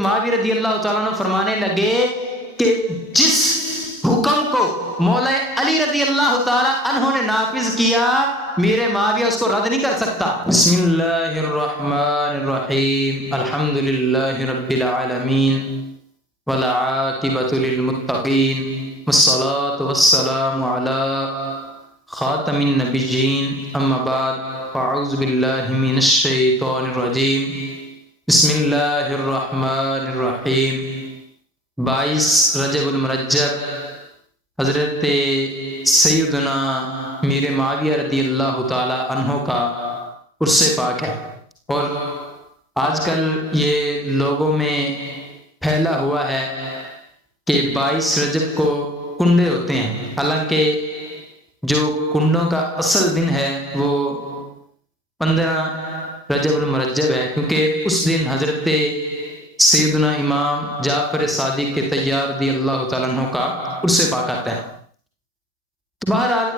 معاویہ رضی اللہ تعالیٰ عنہ فرمانے لگے کہ جس حکم کو مولا علی رضی اللہ تعالیٰ عنہ نے نافذ کیا میرے معاویہ اس کو رد نہیں کر سکتا۔ بسم اللہ الرحمن الرحیم، الحمدللہ رب العالمین والعاقبۃ للمتقین والصلاة والسلام علی خاتم النبیین، اما بعد فاعوذ باللہ من الشیطان الرجیم، بسم اللہ الرحمن الرحیم۔ 22 رجب المرجب حضرت سیدنا میر معاویہ رضی اللہ تعالی عنہ کا عرس پاک ہے، اور آج کل یہ لوگوں میں پھیلا ہوا ہے کہ 22 رجب کو کنڈے ہوتے ہیں، حالانکہ جو کنڈوں کا اصل دن ہے وہ 15 رجب المرجب ہے، کیونکہ اس دن حضرت سیدنا امام جعفر صادق کے طیار رضی اللہ تعالیٰ عنہ کا عرس پاک آتا ہے۔ تو بہرحال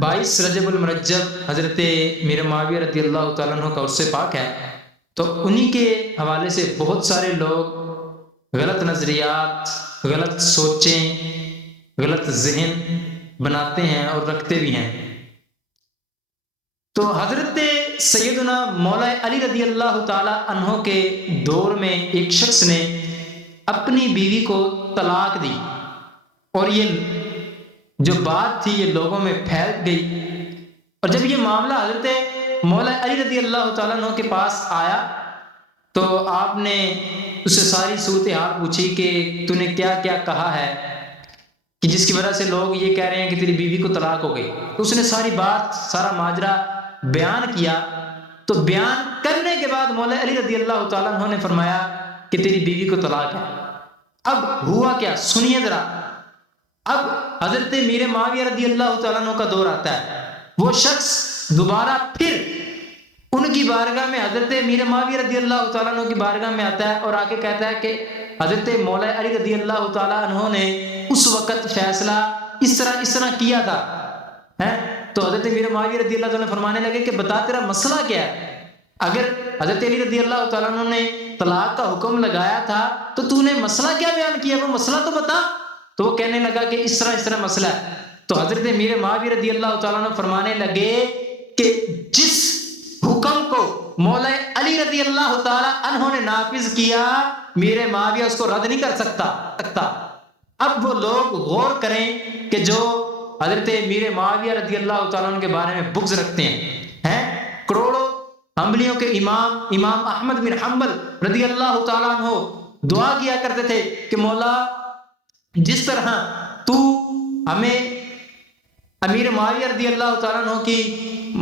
22 رجب المرجب حضرت میر معاویہ رضی اللہ تعالیٰ عنہ کا عرس پاک ہے، تو انہی کے حوالے سے بہت سارے لوگ غلط نظریات، غلط سوچیں، غلط ذہن بناتے ہیں اور رکھتے بھی ہیں۔ تو حضرت سیدنا مولا علی رضی اللہ تعالی عنہ کے دور میں ایک شخص نے اپنی بیوی کو طلاق دی، اور یہ جو بات تھی یہ لوگوں میں پھیل گئی، اور جب یہ معاملہ حضرت مولا علی رضی اللہ تعالیٰ عنہ کے پاس آیا تو آپ نے اس سے ساری صورتحال پوچھی کہ تو نے کیا کیا کہا ہے کہ جس کی وجہ سے لوگ یہ کہہ رہے ہیں کہ تیری بیوی کو طلاق ہو گئی۔ تو اس نے ساری بات، سارا ماجرا بیان کیا، تو بیان کرنے کے بعد مولا علی رضی اللہ تعالیٰ عنہ نے فرمایا کہ تیری بیوی کو طلاق ہے۔ اب ہوا کیا سنیے ذرا۔ اب حضرت میر معاویہ رضی اللہ تعالیٰ عنہ کا دور آتا ہے، وہ شخص دوبارہ پھر ان کی بارگاہ میں، حضرت میر معاویہ رضی اللہ تعالیٰ عنہ کی بارگاہ میں آتا ہے اور آ کے کہتا ہے کہ حضرت مولا علی رضی اللہ تعالیٰ عنہ نے اس وقت فیصلہ اس طرح کیا تھا۔ تو حضرت میر معاویہ رضی اللہ تعالیٰ عنہ فرمانے لگے کہ بتا تیرا مسئلہ کیا ہے؟ اگر حضرت علی رضی اللہ تعالیٰ عنہ نے طلاق کا حکم لگایا تھا تو تو نے مسئلہ کیا بیان کیا، وہ مسئلہ تو بتا۔ تو وہ کہنے لگا کہ اس طرح مسئلہ ہے۔ تو حضرت میر معاویہ رضی اللہ تعالیٰ عنہ فرمانے لگے کہ جس حکم کو مولا علی رضی اللہ تعالیٰ عنہ نے نافذ کیا میر معاویہ اس کو رد نہیں کر سکتا۔ اب وہ لوگ غور کریں کہ جو حضرت میر معاویہ رضی اللہ تعالیٰ عنہ کے بارے میں بغض رکھتے ہیں، کروڑوں حنبلیوں کے امام احمد بن حنبل رضی اللہ تعالیٰ عنہ دعا کیا کرتے تھے کہ مولا جس طرح تو ہمیں امیر معاویہ رضی اللہ تعالیٰ عنہ کی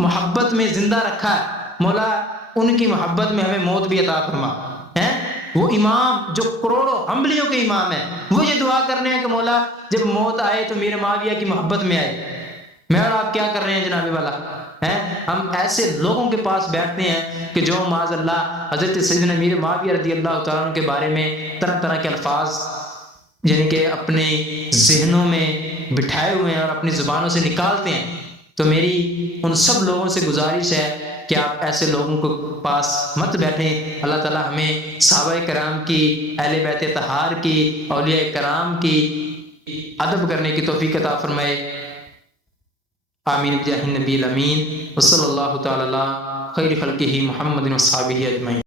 محبت میں زندہ رکھا ہے، مولا ان کی محبت میں ہمیں موت بھی عطا فرما۔ وہ امام جو کروڑوں حنبلیوں کے امام ہیں، وہ یہ دعا کرنے ہیں کہ مولا جب موت آئے تو میر معاویہ کی محبت میں آئے۔ میں اور آپ کیا کر رہے ہیں جناب والا؟ ہم ایسے لوگوں کے پاس بیٹھتے ہیں کہ جو معاذ اللہ حضرت سیدنا میر معاویہ رضی اللہ تعالیٰ عنہ کے بارے میں طرح طرح کے الفاظ یعنی کہ اپنے ذہنوں میں بٹھائے ہوئے ہیں اور اپنی زبانوں سے نکالتے ہیں۔ تو میری ان سب لوگوں سے گزارش ہے کہ آپ ایسے لوگوں کو پاس مت بیٹھیں۔ اللہ تعالیٰ ہمیں صحابہ کرام کی، اہل بیت طہار کی، اولیاء کرام کی ادب کرنے کی توفیق عطا فرمائے۔ آمین بجاہ النبی الامین، وصلی اللہ تعالی علی خیر خلقہ محمد و صحابہ اجمعین۔